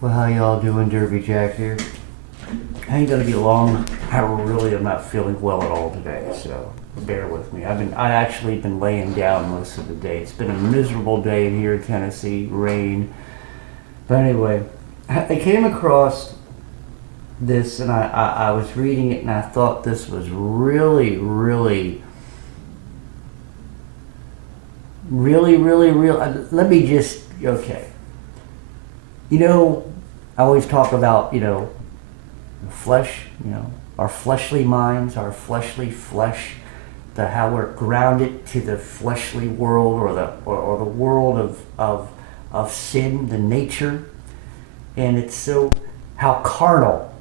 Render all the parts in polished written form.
Well, how y'all doing? Derby Jack here. I ain't gonna be long. I really am not feeling well at all today, so bear with me. I actually been laying down most of the day. It's been a miserable day here in Tennessee, rain. But anyway, I came across this and I was reading it and I thought this was really real. Let me just, okay. You know, I always talk about, flesh, our fleshly minds, our fleshly flesh, how we're grounded to the fleshly world or the world of sin, the nature. And it's so, how carnal,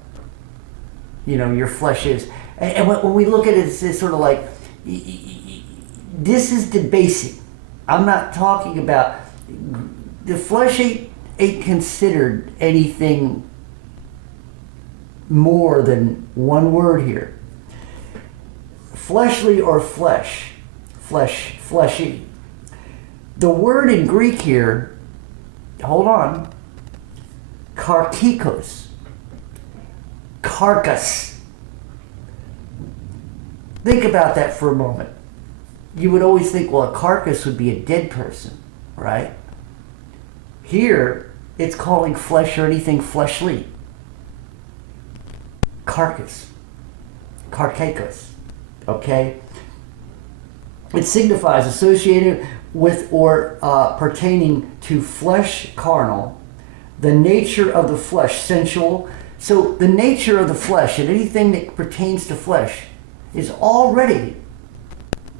your flesh is. And when we look at it, it's sort of like, this is the basic. I'm not talking about, the flesh ain't considered anything more than one word here. Fleshly or fleshy. The word in Greek here, hold on, carkikos, carcass. Think about that for a moment. You would always think, well, a carcass would be a dead person, right? Here, it's calling flesh or anything fleshly. Carcass. Carcakos. Okay? It signifies associated with or pertaining to flesh, carnal, the nature of the flesh, sensual. So the nature of the flesh and anything that pertains to flesh is already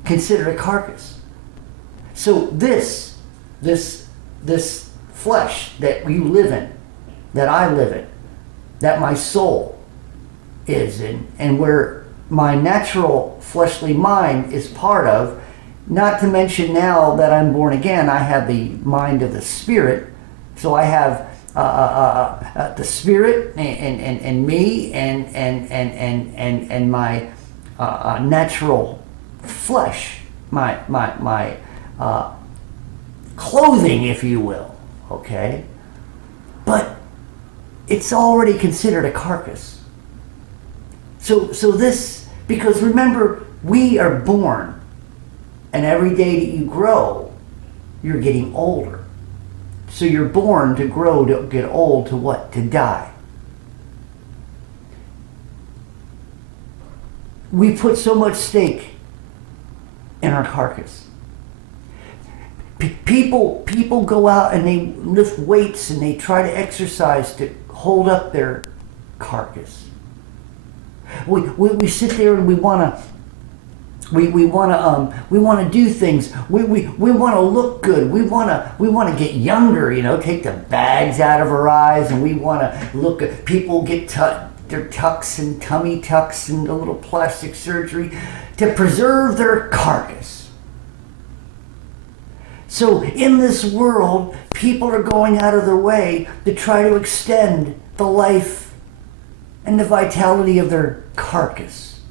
considered a carcass. So this flesh that you live in, that I live in, that my soul is in, and where my natural fleshly mind is part of, not to mention now that I'm born again, I have the mind of the Spirit. So I have the Spirit and me and my natural flesh, my clothing, if you will, okay? But it's already considered a carcass. So this, because remember, we are born, and every day that you grow, you're getting older. So you're born to grow, to get old, to what? To die. We put so much stake in our carcass. People go out and they lift weights and they try to exercise to hold up their carcass. We sit there and we want to do things. We want to look good. We want to get younger. Take the bags out of our eyes, and we want to look at people get their tucks and tummy tucks and a little plastic surgery to preserve their carcass. So in this world, people are going out of their way to try to extend the life and the vitality of their carcass.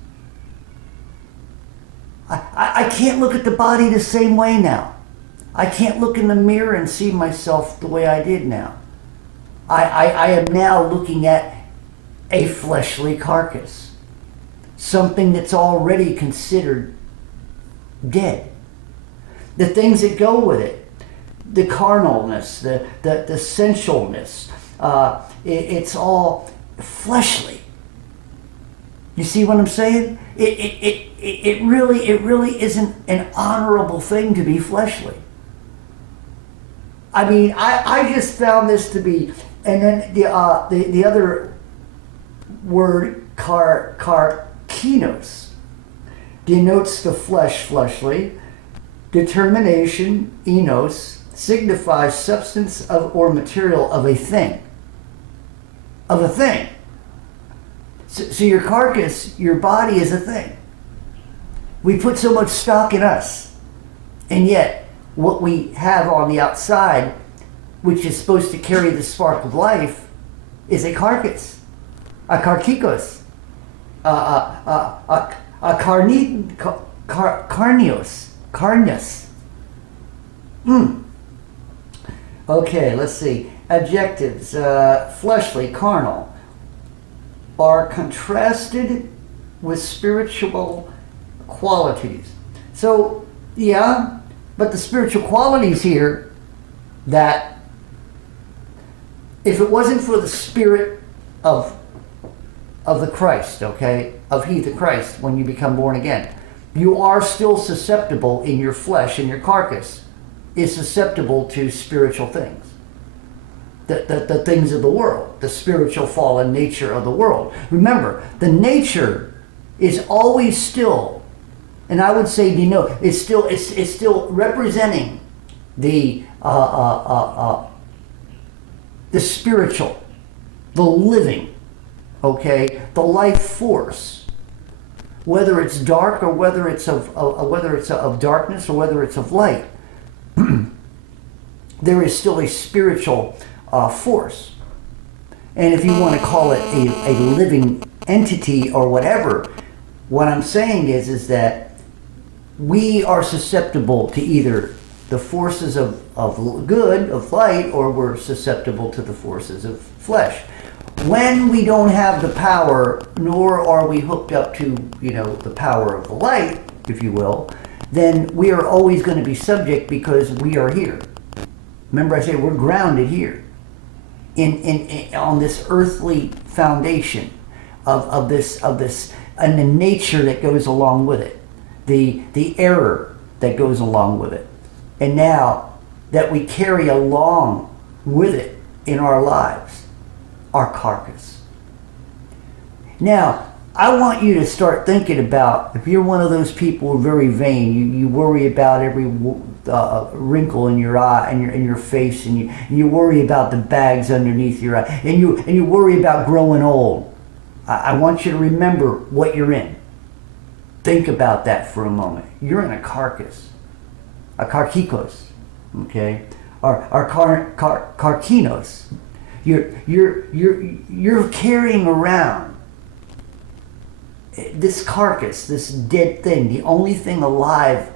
I can't look at the body the same way now. I can't look in the mirror and see myself the way I did now. I am now looking at a fleshly carcass. Something that's already considered dead. The things that go with it. The carnalness, the sensualness. It's all fleshly. You see what I'm saying? It really isn't an honorable thing to be fleshly. I mean, I just found this to be, and then the other word, karkinos, denotes the flesh, fleshly. Determination, enos, signifies substance of or material of a thing. Of a thing. So your carcass, your body is a thing. We put so much stock in us. And yet, what we have on the outside, which is supposed to carry the spark of life, is a carcass. A carkikos. A carnios. Carnus. Okay, let's see. Adjectives, fleshly, carnal, are contrasted with spiritual qualities. So, yeah, but the spiritual qualities here, that if it wasn't for the spirit of the Christ, okay, of He, the Christ, when you become born again, you are still susceptible in your flesh, and your carcass is susceptible to spiritual things. The things of the world, the spiritual fallen nature of the world. Remember, the nature is always still, and I would say, it's still representing the spiritual, the living, okay, the life force. Whether it's dark or whether it's of darkness or whether it's of light, there is still a spiritual force. And if you want to call it a living entity or whatever, what I'm saying is that we are susceptible to either the forces of good, of light, or we're susceptible to the forces of flesh. When we don't have the power, nor are we hooked up to, the power of the light, if you will, then we are always going to be subject, because we are here. Remember, I say we're grounded here in on this earthly foundation of this and the nature that goes along with it, the error that goes along with it, and now that we carry along with it in our lives, our carcass. Now, I want you to start thinking about, if you're one of those people who are very vain, you worry about every wrinkle in your eye and in your face, and you worry about the bags underneath your eye, and you worry about growing old. I want you to remember what you're in. Think about that for a moment. You're in a carcass, a karkikos, okay, or karkinos. You're carrying around this carcass, this dead thing. The only thing alive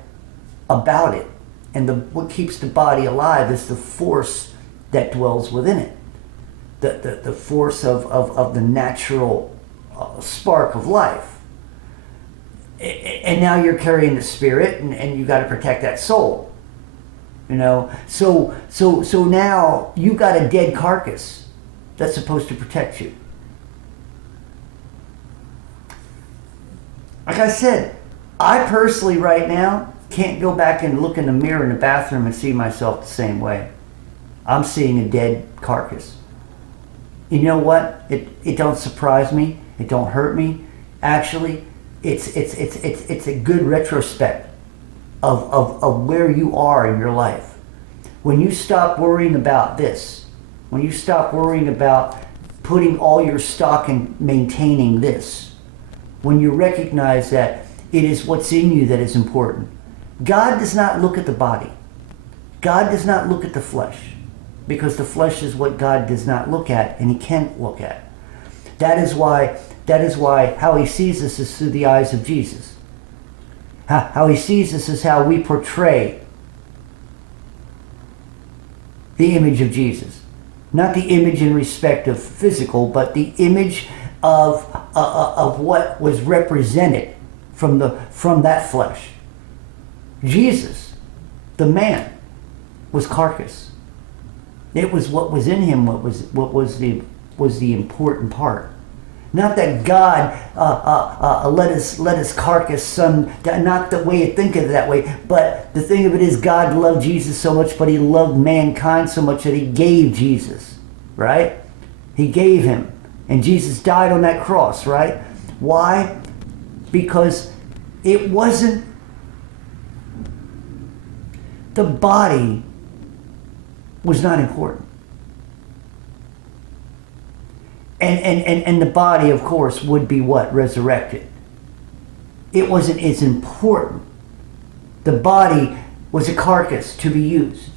about it, and what keeps the body alive, is the force that dwells within it. The force of the natural spark of life. And now you're carrying the spirit, and you got to protect that soul. So now you got a dead carcass that's supposed to protect you. Like I said, I personally right now can't go back and look in the mirror in the bathroom and see myself the same way. I'm seeing a dead carcass. You know what? It don't surprise me. It don't hurt me. Actually, it's a good retrospect of where you are in your life. When you stop worrying about this, when you stop worrying about putting all your stock in maintaining this, when you recognize that it is what's in you that is important. God does not look at the body. God does not look at the flesh, because the flesh is what God does not look at, and He can't look at. That is why how He sees us is through the eyes of Jesus. How He sees us is how we portray the image of Jesus. Not the image in respect of physical, but the image of what was represented from that flesh. Jesus, the man, was carcass. It was what was in him, what was the important part. Not that God let his carcass son, not the way you think of it that way, but the thing of it is, God loved Jesus so much, but He loved mankind so much that He gave Jesus, right? He gave Him. And Jesus died on that cross, right? Why? Because it wasn't the body was not important. And the body, of course, would be what? Resurrected. It wasn't as important. The body was a carcass to be used.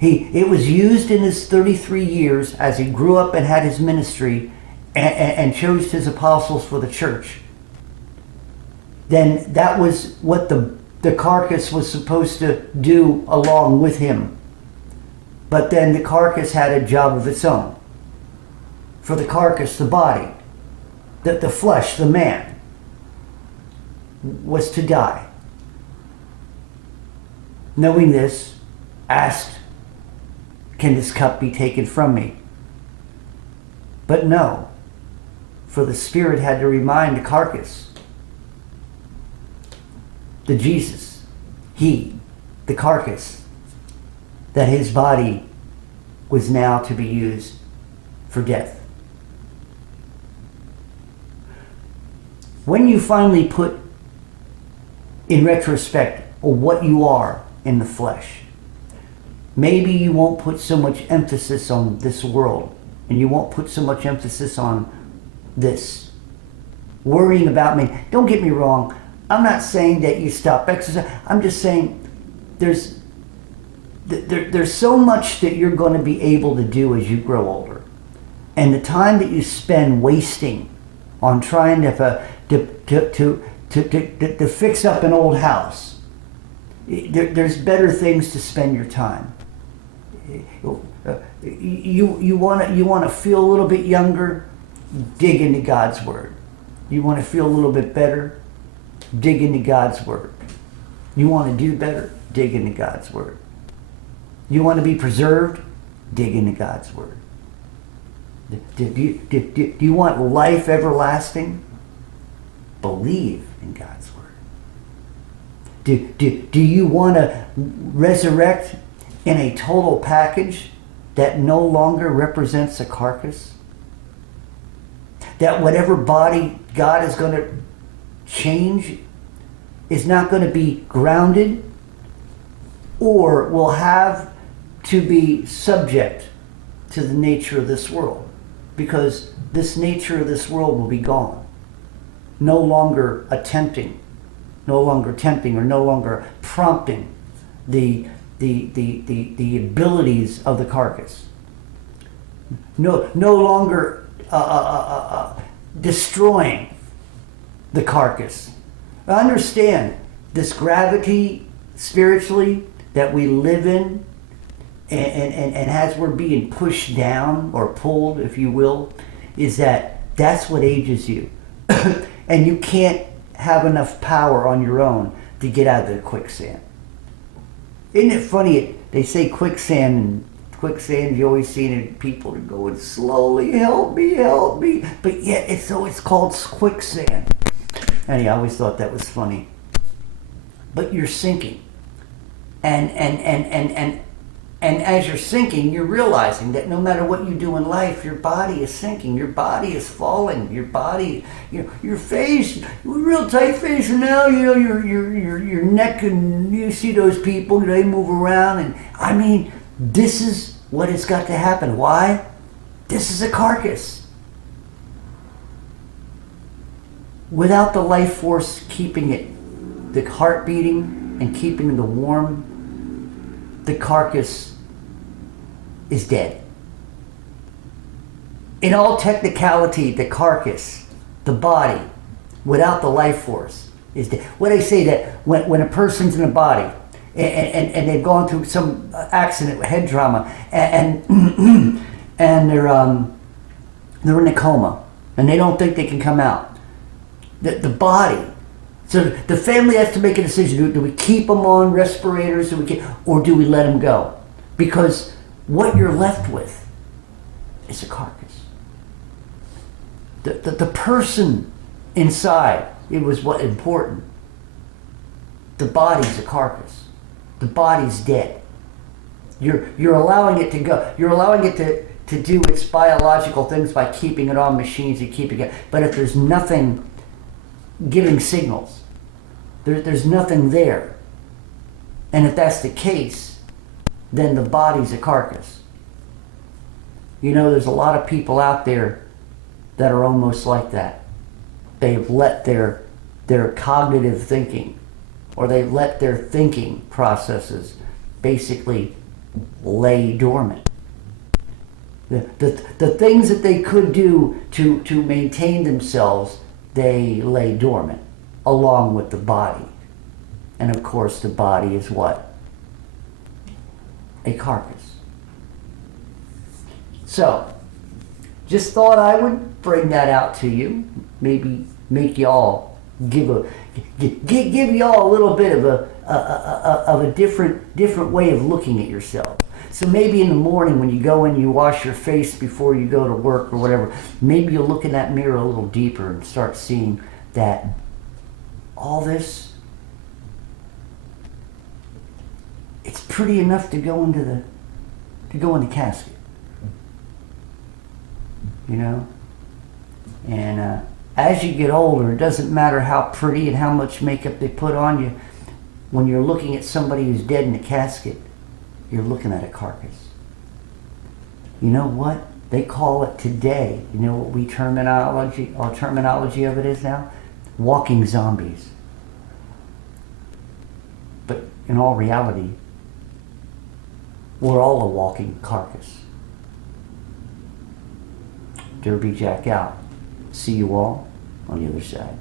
It was used in His 33 years as He grew up and had His ministry and chose His apostles for the church. Then that was what the the carcass was supposed to do along with him. But then the carcass had a job of its own. For the carcass, the body, the flesh, the man, was to die. Knowing this, asked, "Can this cup be taken from me?" But no, for the spirit had to remind the carcass, the Jesus, he, the carcass, that his body was now to be used for death. When you finally put in retrospect what you are in the flesh, maybe you won't put so much emphasis on this world, and you won't put so much emphasis on this. Worrying about me. Don't get me wrong. I'm not saying that you stop exercising. I'm just saying there's so much that you're going to be able to do as you grow older. And the time that you spend wasting on trying to fix up an old house, there's better things to spend your time. You want to feel a little bit younger? Dig into God's Word. You want to feel a little bit better? Dig into God's Word. You want to do better? Dig into God's Word. You want to be preserved? Dig into God's Word. Do you want life everlasting? Believe in God's Word. Do you want to resurrect in a total package that no longer represents a carcass? That whatever body God is going to change is not going to be grounded or will have to be subject to the nature of this world, because this nature of this world will be gone. No longer attempting or no longer prompting the abilities of the carcass. No longer destroying the carcass. Understand this gravity spiritually that we live in, and as we're being pushed down or pulled, if you will, is that's what ages you. And you can't have enough power on your own to get out of the quicksand. Isn't it funny? They say quicksand, you always see people are going slowly, help me. But yet it's called quicksand. And I always thought that was funny. But you're sinking. And as you're sinking, you're realizing that no matter what you do in life, your body is sinking, your body is falling, your body, your face, real tight face, and now your neck, and you see those people, they move around, and I mean, this is what has got to happen. Why? This is a carcass. Without the life force keeping it, the heart beating and keeping the warm, the carcass is dead. In all technicality, the carcass, the body, without the life force, is dead. What I say that when a person's in a body and they've gone through some accident, head trauma, and they're in a coma and they don't think they can come out. The body. So the family has to make a decision. Do we keep them on respirators, or do we let them go? Because what you're left with is a carcass. The person inside, it was what important. The body's a carcass. The body's dead. You're allowing it to go. You're allowing it to do its biological things by keeping it on machines and keeping it. But if there's nothing giving signals, there's nothing there. And if that's the case, then the body's a carcass. There's a lot of people out there that are almost like that. They've let their cognitive thinking, or they've let their thinking processes basically lay dormant. The things that they could do to maintain themselves, they lay dormant along with the body. And of course the body is what? A carcass. So, just thought I would bring that out to you. Maybe make y'all give y'all a little bit of a different way of looking at yourself. So maybe in the morning when you go in, you wash your face before you go to work or whatever, maybe you'll look in that mirror a little deeper and start seeing that all this, it's pretty enough to go into the casket. You know? And as you get older, it doesn't matter how pretty and how much makeup they put on you. When you're looking at somebody who's dead in a casket, you're looking at a carcass. You know what? They call it today. You know what our terminology of it is now? Walking zombies. But in all reality, we're all a walking carcass. Derby Jack out. See you all on the other side.